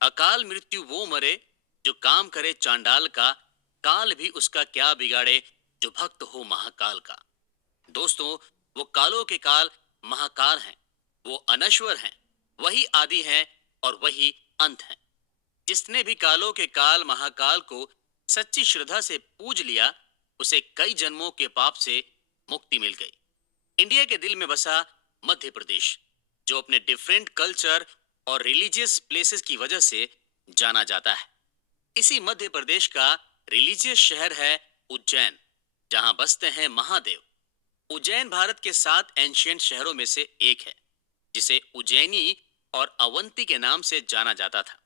अकाल मृत्यु वो मरे जो काम करे चांडाल का, काल भी उसका क्या बिगाड़े जो भक्त हो महाकाल का। दोस्तों, वो कालों के काल महाकाल हैं। वो अनश्वर हैं, वही आदि हैं और वही अंत हैं। जिसने भी कालों के काल महाकाल को सच्ची श्रद्धा से पूज लिया, उसे कई जन्मों के पाप से मुक्ति मिल गई। इंडिया के दिल में बसा मध्य प्रदेश, जो अपने डिफरेंट कल्चर और रिलीजियस प्लेसेस की वजह से जाना जाता है। इसी मध्य प्रदेश का रिलीजियस शहर है उज्जैन, जहां बसते हैं महादेव। उज्जैन भारत के 7 एंशियंट शहरों में से एक है, जिसे उज्जैनी और अवंती के नाम से जाना जाता था।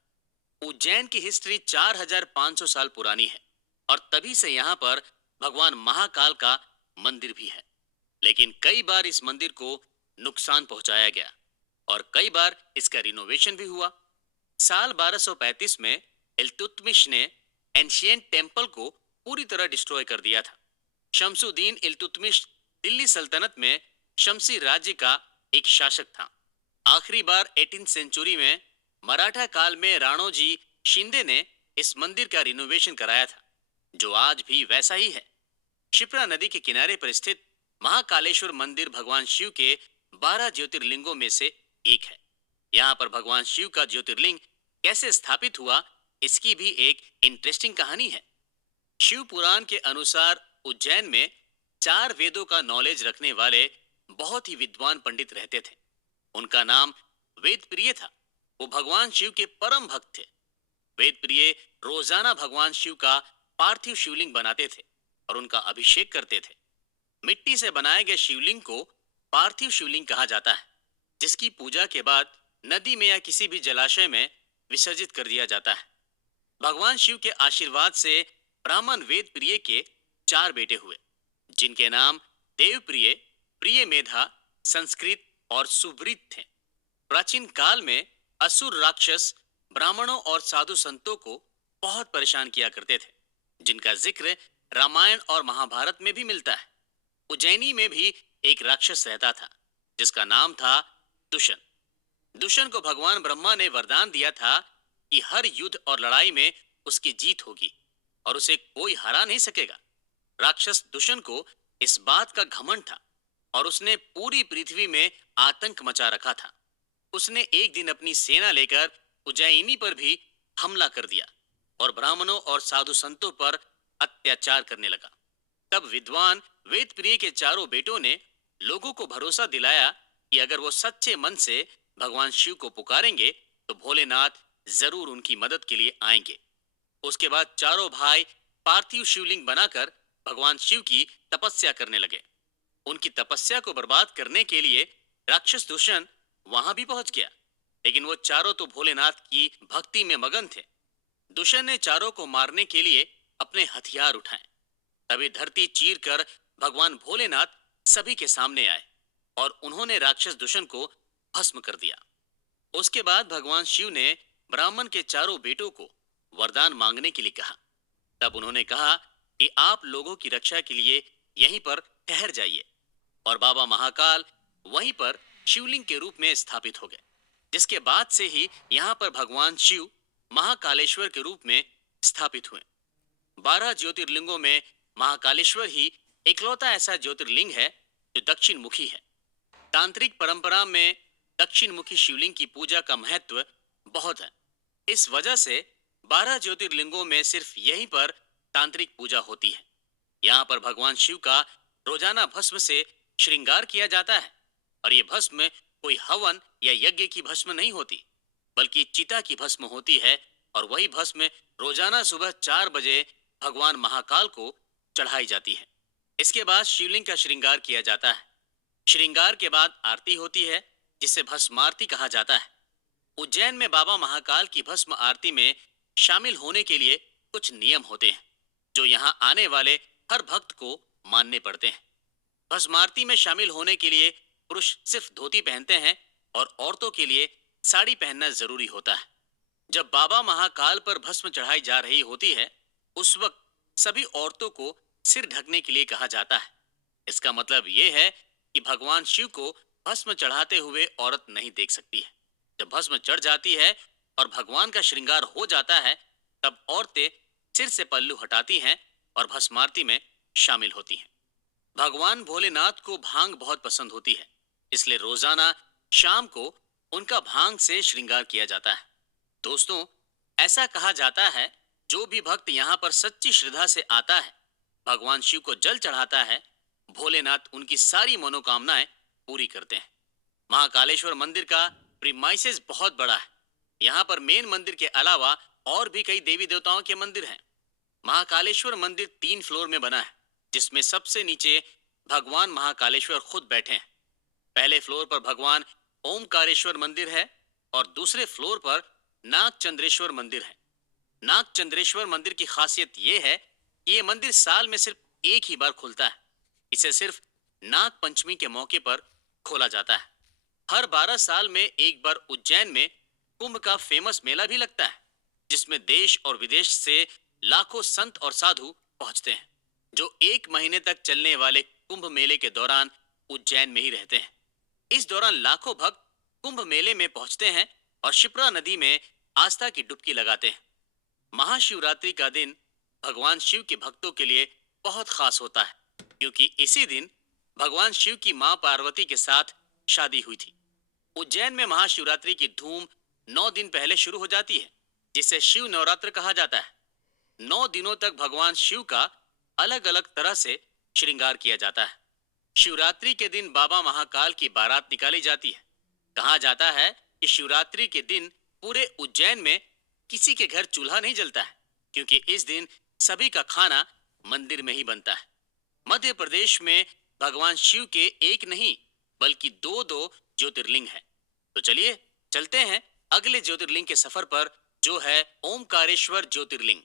उज्जैन की हिस्ट्री 4500 साल पुरानी है और तभी से यहाँ पर भगवान महाकाल का मंदिर भी है। लेकिन कई बार इस मंदिर को नुकसान पहुंचाया गया और कई बार इसका रिनोवेशन भी हुआ। साल 1235 में इल्तुतमिश ने एंशियंट टेम्पल को पूरी तरह डिस्ट्रॉय कर दिया था। शमसुद्दीन इल्तुतमिश दिल्ली सल्तनत में शमसी राज्य का एक शासक था। आखिरी बार 18th सेंचुरी में मराठा काल में राणोजी शिंदे ने इस मंदिर का रिनोवेशन कराया था, जो आज भी वैसा ही है। शिप्रा नदी के किनारे पर स्थित महाकालेश्वर मंदिर भगवान शिव के 12 ज्योतिर्लिंगों में से एक है। यहाँ पर भगवान शिव का ज्योतिर्लिंग कैसे स्थापित हुआ, इसकी भी एक इंटरेस्टिंग कहानी है। शिव पुराण के अनुसार उज्जैन में 4 वेदों का नॉलेज रखने वाले बहुत ही विद्वान पंडित रहते थे। उनका नाम वेद प्रिय था। वो भगवान शिव के परम भक्त थे। वेद प्रिय रोजाना भगवान शिव का पार्थिव शिवलिंग बनाते थे और उनका अभिषेक करते थे। मिट्टी से बनाए गए शिवलिंग को पार्थिव शिवलिंग कहा जाता है, जिसकी पूजा के बाद नदी में या किसी भी जलाशय में विसर्जित कर दिया जाता है। भगवान शिव के आशीर्वाद से ब्राह्मण वेद प्रिय के 4 बेटे हुए, जिनके नाम देवप्रिय, प्रिय मेधा, संस्कृत और सुवृत थे। प्राचीन काल में असुर राक्षस ब्राह्मणों और साधु संतों को बहुत परेशान किया करते थे, जिनका जिक्र रामायण और महाभारत में भी मिलता है। उज्जैनी में भी एक राक्षस रहता था, जिसका नाम था दुष्यन। दुष्यन को भगवान ब्रह्मा ने वरदान दिया था कि हर युद्ध और लड़ाई में उसकी जीत होगी और उसे कोई हरा नहीं सकेगा। राक्षस दुष्यन को इस बात का घमंड था और उसने पूरी पृथ्वी में आतंक मचा रखा था। उसने एक दिन अपनी सेना लेकर उज्जैनी पर भी हमला कर दिया और ब्राह्मणों और साधु संतों पर अत्याचार करने लगा। तब विद्वान वेद प्रिय के चारों बेटों ने लोगों को भरोसा दिलाया कि अगर वो सच्चे मन से भगवान शिव को पुकारेंगे तो भोलेनाथ जरूर उनकी मदद के लिए आएंगे। उसके बाद चारों भाई पार्थिव शिवलिंग बनाकर भगवान शिव की तपस्या करने लगे। उनकी तपस्या को बर्बाद करने के लिए राक्षस दुष्यंत वहां भी पहुंच गया, लेकिन वो चारों तो भोलेनाथ की भक्ति में मगन थे। दुष्यंत ने चारों को मारने के लिए अपने हथियार उठाए। तभी धरती चीर कर भगवान भोलेनाथ सभी के सामने आए और उन्होंने राक्षस दुष्यंत को भस्म कर दिया। उसके बाद भगवान शिव ने ब्राह्मण के चारों बेटों को वरदान मांगने के लिए कहा। तब उन्होंने कहा कि आप लोगों की रक्षा के लिए यहीं पर ठहर जाइए, और बाबा महाकाल वहीं पर शिवलिंग के रूप में स्थापित हो गए, जिसके बाद से ही यहाँ पर भगवान शिव महाकालेश्वर के रूप में स्थापित हुए। 12 ज्योतिर्लिंगों में महाकालेश्वर ही इकलौता ऐसा ज्योतिर्लिंग है जो दक्षिण मुखी है। तांत्रिक परंपरा में दक्षिण मुखी शिवलिंग की पूजा का महत्व बहुत है। इस वजह से 12 ज्योतिर्लिंगों में सिर्फ यहीं पर तांत्रिक पूजा होती है। यहाँ पर भगवान शिव का रोजाना भस्म से श्रृंगार किया जाता है, और ये भस्म कोई हवन या यज्ञ की भस्म नहीं होती, बल्कि चिता की भस्म होती है, और वही भस्म रोजाना सुबह 4 बजे भगवान महाकाल को चढ़ाई जाती है। इसके बाद शिवलिंग का श्रृंगार किया जाता है। श्रृंगार के बाद आरती होती है, जिसे भस्मारती कहा जाता है। उज्जैन में बाबा महाकाल की भस्म आरती में शामिल होने के लिए कुछ नियम होते हैं, जो यहाँ आने वाले हर भक्त को मानने पड़ते हैं। भस्म आरती में शामिल होने के लिए पुरुष सिर्फ धोती पहनते हैं और औरतों के लिए साड़ी पहनना जरूरी होता है। जब बाबा महाकाल पर भस्म चढ़ाई जा रही होती है, उस वक्त सभी औरतों को सिर ढकने के लिए कहा जाता है। इसका मतलब यह है कि भगवान शिव को भस्म चढ़ाते हुए औरत नहीं देख सकती है। जब भस्म चढ़ जाती है, और भगवान का श्रृंगार हो जाता है, तब औरतें सिर से पल्लू हटाती हैं और भस्मारती में शामिल होती हैं। भगवान भोलेनाथ को भांग बहुत पसंद होती है, इसलिए रोजाना शाम को उनका भांग से श्रृंगार किया जाता है। दोस्तों, ऐसा कहा जाता है, जो भी भक्त यहाँ पर सच्ची श्रद्धा से आता है, भगवान शिव को जल चढ़ाता है, भोलेनाथ उनकी सारी मनोकामनाएं पूरी करते हैं। महाकालेश्वर मंदिर का प्रीमाइसेस बहुत बड़ा है। यहाँ पर मेन मंदिर के अलावा और भी कई देवी देवताओं के मंदिर हैं। महाकालेश्वर मंदिर 3 फ्लोर में बना है, जिसमें सबसे नीचे भगवान महाकालेश्वर खुद बैठे हैं। पहले फ्लोर पर भगवान ओमकारेश्वर मंदिर है और दूसरे फ्लोर पर नागचंद्रेश्वर मंदिर है। नागचंद्रेश्वर मंदिर की खासियत यह है कि यह मंदिर साल में सिर्फ एक ही बार खुलता है। इसे सिर्फ नाग पंचमी के मौके पर खोला जाता है। हर 12 साल में एक बार उज्जैन में कुंभ का फेमस मेला भी लगता है, जिसमें देश और विदेश से लाखों संत और साधु पहुंचते हैं, जो 1 महीने तक चलने वाले कुंभ मेले के दौरान उज्जैन में ही रहते हैं। इस दौरान लाखों भक्त कुंभ मेले में पहुंचते हैं और शिप्रा नदी में आस्था की डुबकी लगाते हैं। महाशिवरात्रि का दिन भगवान शिव के भक्तों के लिए बहुत खास होता है, क्योंकि इसी दिन भगवान शिव की मां पार्वती के साथ शादी हुई थी। उज्जैन में महाशिवरात्रि की धूम 9 दिन पहले शुरू हो जाती है, जिसे शिव नवरात्र कहा जाता है। 9 दिनों तक भगवान शिव का अलग अलग तरह से श्रृंगार किया जाता है। शिवरात्रि के दिन बाबा महाकाल की बारात निकाली जाती है। कहा जाता है कि शिवरात्रि के दिन पूरे उज्जैन में किसी के घर चूल्हा नहीं जलता है, क्योंकि इस दिन सभी का खाना मंदिर में ही बनता है। मध्य प्रदेश में भगवान शिव के एक नहीं बल्कि दो दो ज्योतिर्लिंग है। तो चलिए चलते हैं अगले ज्योतिर्लिंग के सफर पर, जो है ओमकारेश्वर ज्योतिर्लिंग।